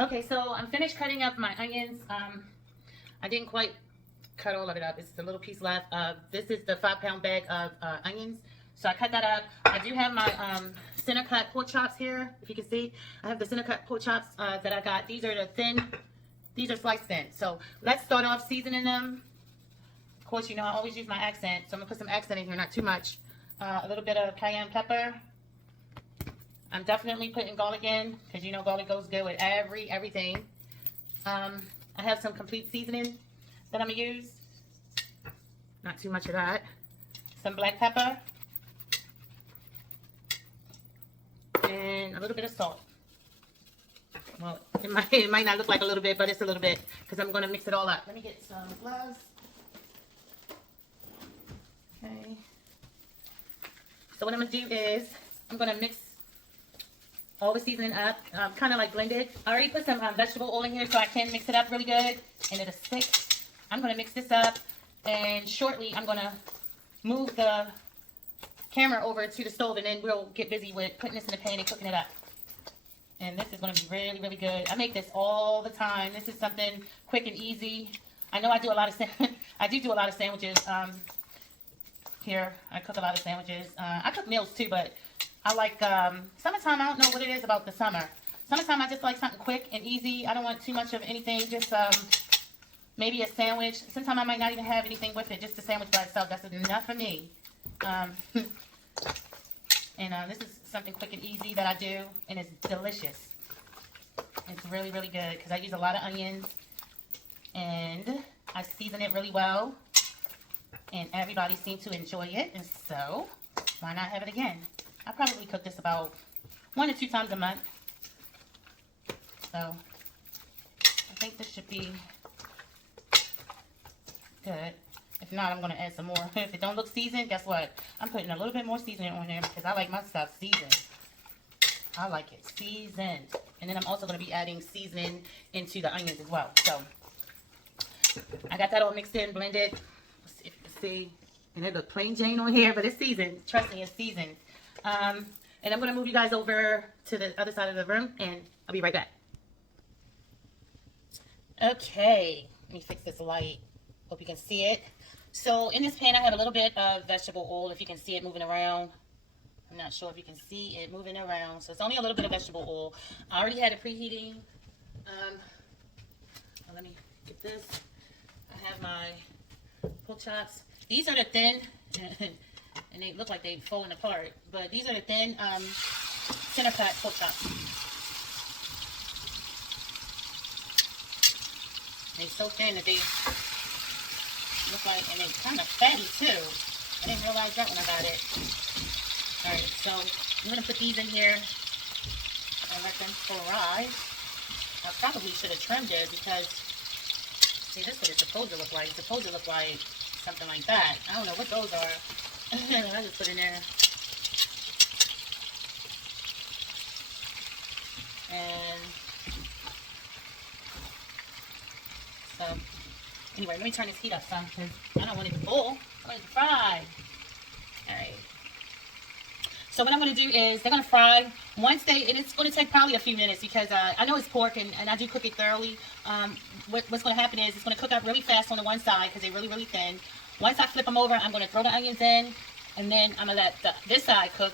Okay, so I'm finished cutting up my onions. I didn't quite cut all of it up. It's a little piece left. This is the 5 pound bag of onions. So I cut that up. I do have my center cut pork chops here, if you can see. I have the center cut pork chops that I got. These are the thin, these are sliced thin. So let's start off seasoning them. Of course, you know I always use my accent, so I'm gonna put some accent in here, not too much. A little bit of cayenne pepper. I'm definitely putting garlic in because you know garlic goes good with everything. I have some complete seasoning that I'm gonna use. Not too much of that. Some black pepper and a little bit of salt. Well, it might not look like a little bit, but it's a little bit because I'm gonna mix it all up. Let me get some gloves. Okay. So what I'm gonna do is I'm gonna mix all the seasoning up, kind of like blended. I already put some vegetable oil in here so I can mix it up really good and it'll stick. I'm gonna mix this up and shortly I'm gonna move the camera over to the stove and then we'll get busy with putting this in the pan and cooking it up. And this is gonna be really, really good. I make this all the time. This is something quick and easy. I know I do a lot of, I do a lot of sandwiches. Here, I cook a lot of sandwiches. I cook meals too, but I like, summertime, I don't know what it is about the summer. Summertime, I just like something quick and easy. I don't want too much of anything, just maybe a sandwich. Sometimes I might not even have anything with it, just the sandwich by itself. That's enough for me. And this is something quick and easy that I do, and it's delicious. It's really, really good because I use a lot of onions, and I season it really well, and everybody seems to enjoy it, and so why not have it again? I probably cook this about 1 to 2 times a month. So I think this should be good. If not, I'm going to add some more. If it don't look seasoned, guess what? I'm putting a little bit more seasoning on there because I like my stuff seasoned. I like it seasoned. And then I'm also going to be adding seasoning into the onions as well. So I got that all mixed in, blended. Let's see if you can see. And it look plain Jane on here, but it's seasoned. Trust me, it's seasoned. And I'm going to move you guys over to the other side of the room, and I'll be right back. Okay, let me fix this light. Hope you can see it. So in this pan, I have a little bit of vegetable oil, if you can see it moving around. I'm not sure if you can see it moving around. So it's only a little bit of vegetable oil. I already had it preheating. Let me get this. I have my pork chops. These are the thin, and they look like they're falling apart, but these are the thin center cut pork chops. They're so thin that they look like, and they're kind of fatty too. I didn't realize that when I got it. Alright, so I'm going to put these in here and let them fry. I probably should have trimmed it because, see, this is what it's supposed to look like. It's supposed to look like something like that. I don't know what those are. I just put in there. And so, anyway, let me turn this heat up some because I don't want it to boil. I want it to fry. Alright. So what I'm going to do is they're going to fry. Once they, and it's going to take probably a few minutes because I know it's pork and I do cook it thoroughly. What's going to happen is it's going to cook up really fast on the one side because they're really, really thin. Once I flip them over, I'm going to throw the onions in, and then I'm going to let this side cook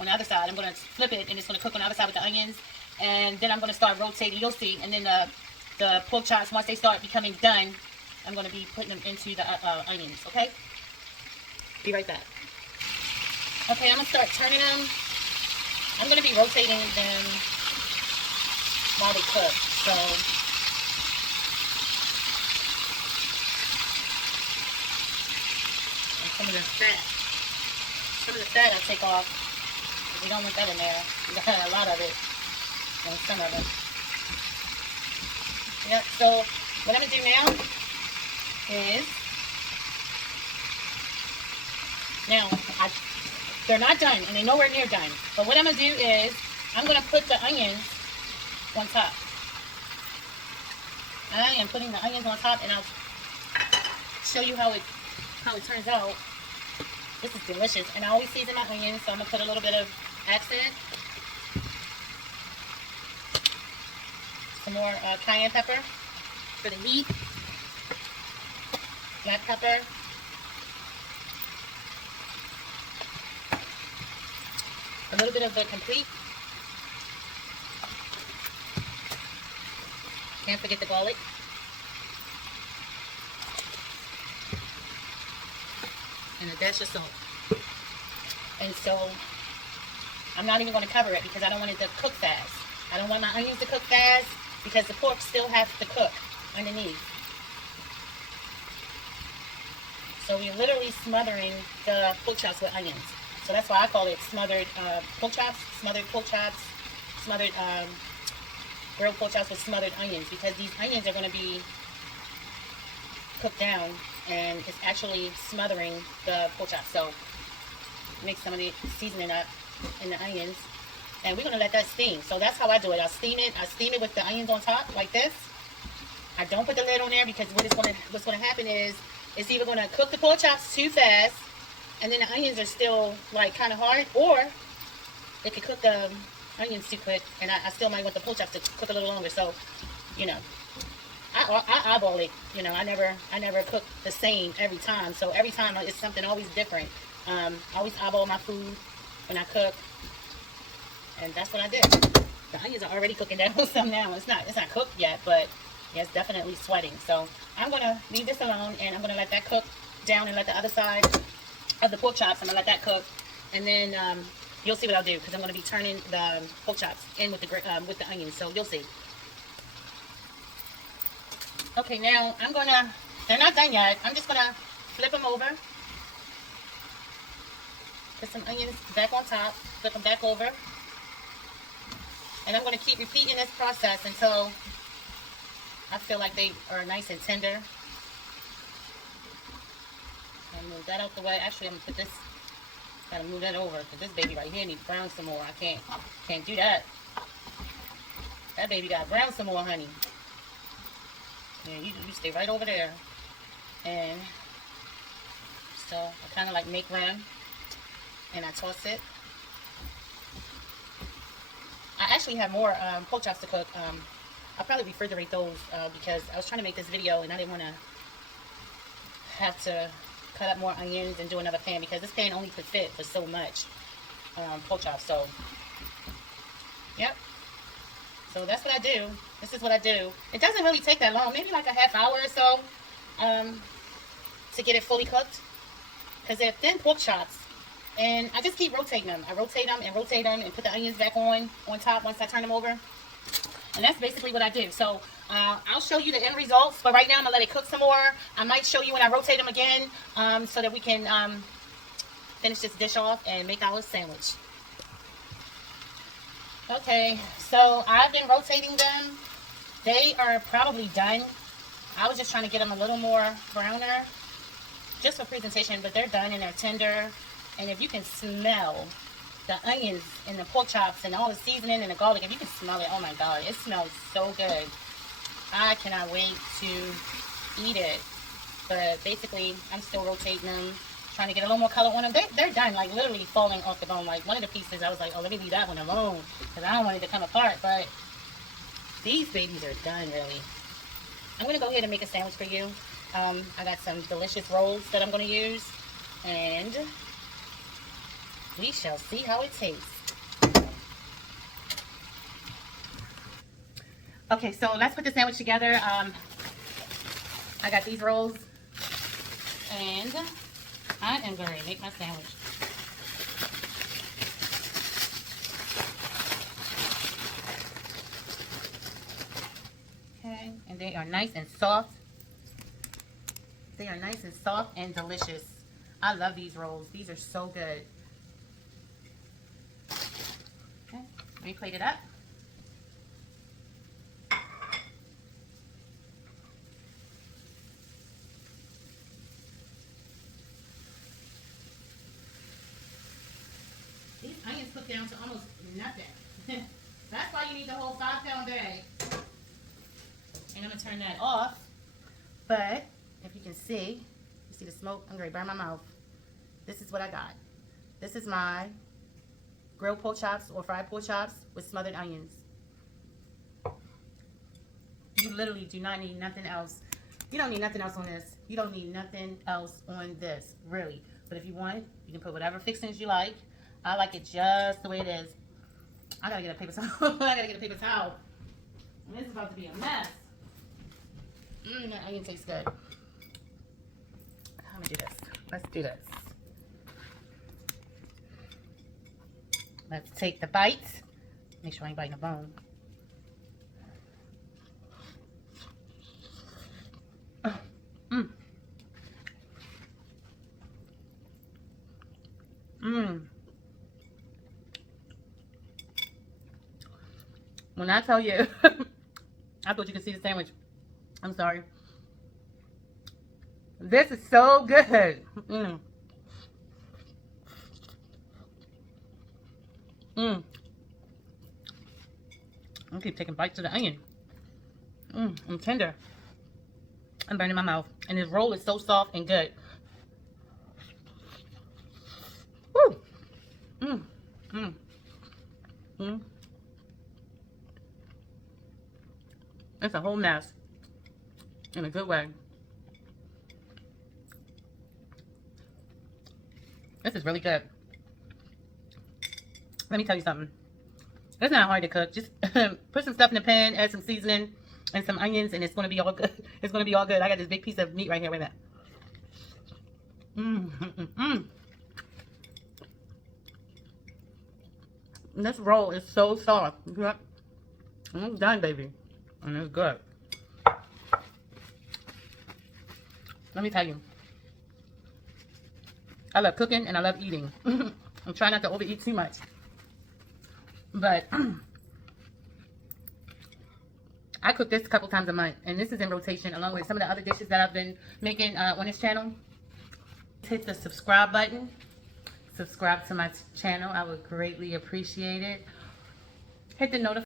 on the other side. I'm going to flip it, and it's going to cook on the other side with the onions, and then I'm going to start rotating. You'll see, and then the pork chops, once they start becoming done, I'm going to be putting them into the onions, okay? Be right back. Okay, I'm going to start turning them. I'm going to be rotating them while they cook, so some of the fat I take off because we don't want that in there. We got a lot of it and some of it. Yep, so what I'm going to do now is, they're not done and they're nowhere near done, but what I'm going to do is I'm going to put the onions on top. I am putting the onions on top, and I'll show you how it turns out. This is delicious, and I always season my onions, so I'm gonna put a little bit of accent. Some more cayenne pepper for the heat. Black pepper. A little bit of the complete. Can't forget the garlic. And a dash of salt. And so I'm not even going to cover it because I don't want it to cook fast. I don't want my onions to cook fast because the pork still has to cook underneath. So we're literally smothering the pork chops with onions. So that's why I call it smothered pork chops, smothered pork chops, smothered grilled pork chops with smothered onions, because these onions are going to be cooked down and it's actually smothering the pork chops. So mix some of the seasoning up in the onions and we're going to let that steam. So that's how I do it. I steam it with the onions on top like this. I don't put the lid on there because what's going to happen is it's either going to cook the pork chops too fast and then the onions are still like kind of hard, or it could cook the onions too quick and I still might want the pork chops to cook a little longer. So, you know, I eyeball it. You know, I never cook the same every time. So every time it's something always different. I always eyeball my food when I cook, and that's what I did. The onions are already cooking down some now. It's not cooked yet, but yeah, it's definitely sweating. So I'm gonna leave this alone, and I'm gonna let that cook down and let the other side of the pork chops. I'm gonna let that cook, and then you'll see what I'll do because I'm gonna be turning the pork chops in with the onions. So you'll see. Okay, now they're not done yet. I'm just gonna flip them over. Put some onions back on top, flip them back over. And I'm going to keep repeating this process until I feel like they are nice and tender. And move that out the way. Actually, I'm going to put this, gotta move that over because this baby right here needs brown some more. I can't do that. That baby got brown some more, honey. Yeah, you stay right over there. And so I kind of like make room. And I toss it. I actually have more pork chops to cook. I'll probably refrigerate those because I was trying to make this video and I didn't want to have to cut up more onions and do another pan because this pan only could fit for so much pork chops. So, yep. So that's what I do. This is what I do. It doesn't really take that long. Maybe like a half hour or so to get it fully cooked. Because they're thin pork chops. And I just keep rotating them. I rotate them and put the onions back on top once I turn them over. And that's basically what I do. So I'll show you the end results. But right now I'm going to let it cook some more. I might show you when I rotate them again so that we can finish this dish off and make our sandwich. Okay, so I've been rotating them. They are probably done. I was just trying to get them a little more browner just for presentation. But they're done and they're tender. And if you can smell the onions and the pork chops and all the seasoning and the garlic, if you can smell it, oh my God, it smells so good. I cannot wait to eat it. But basically, I'm still rotating them, trying to get a little more color on them. They're done, like literally falling off the bone. Like one of the pieces, I was like, oh, let me leave that one alone because I don't want it to come apart. But these babies are done, really. I'm going to go ahead and make a sandwich for you. I got some delicious rolls that I'm going to use. And we shall see how it tastes. Okay, so let's put the sandwich together. I got these rolls, and I am going to make my sandwich. Okay, and they are nice and soft. They are nice and soft and delicious. I love these rolls. These are so good. Okay, let me plate it up. These onions cook down to almost nothing. That's why you need the whole 5-pound bag. And I'm going to turn that off. But if you can see, you see the smoke? I'm going to burn my mouth. This is what I got. This is my grilled pork chops or fried pork chops with smothered onions. literally do not need nothing else. You don't need nothing else on this. You don't need nothing else on this, really. But if you want, you can put whatever fixings you like. I like it just the way it is. I gotta get a paper towel. I gotta get a paper towel. And this is about to be a mess. That onion tastes good. Let me do this. Let's do this. Let's take the bites. Make sure I ain't biting a bone. When I tell you, I thought you could see the sandwich. I'm sorry. This is so good. I keep taking bites of the onion. I'm tender. I'm burning my mouth. And this roll is so soft and good. Woo! It's a whole mess. In a good way. This is really good. Let me tell you something. It's not hard to cook. Just put some stuff in the pan, add some seasoning and some onions, and it's going to be all good. It's going to be all good. I got this big piece of meat right here. Wait a minute. This roll is so soft. I'm done, baby. And it's good. Let me tell you. I love cooking and I love eating. I'm trying not to overeat too much. But I cook this a couple times a month. And this is in rotation along with some of the other dishes that I've been making on this channel. Hit the subscribe button. Subscribe to my channel. I would greatly appreciate it. Hit the notification.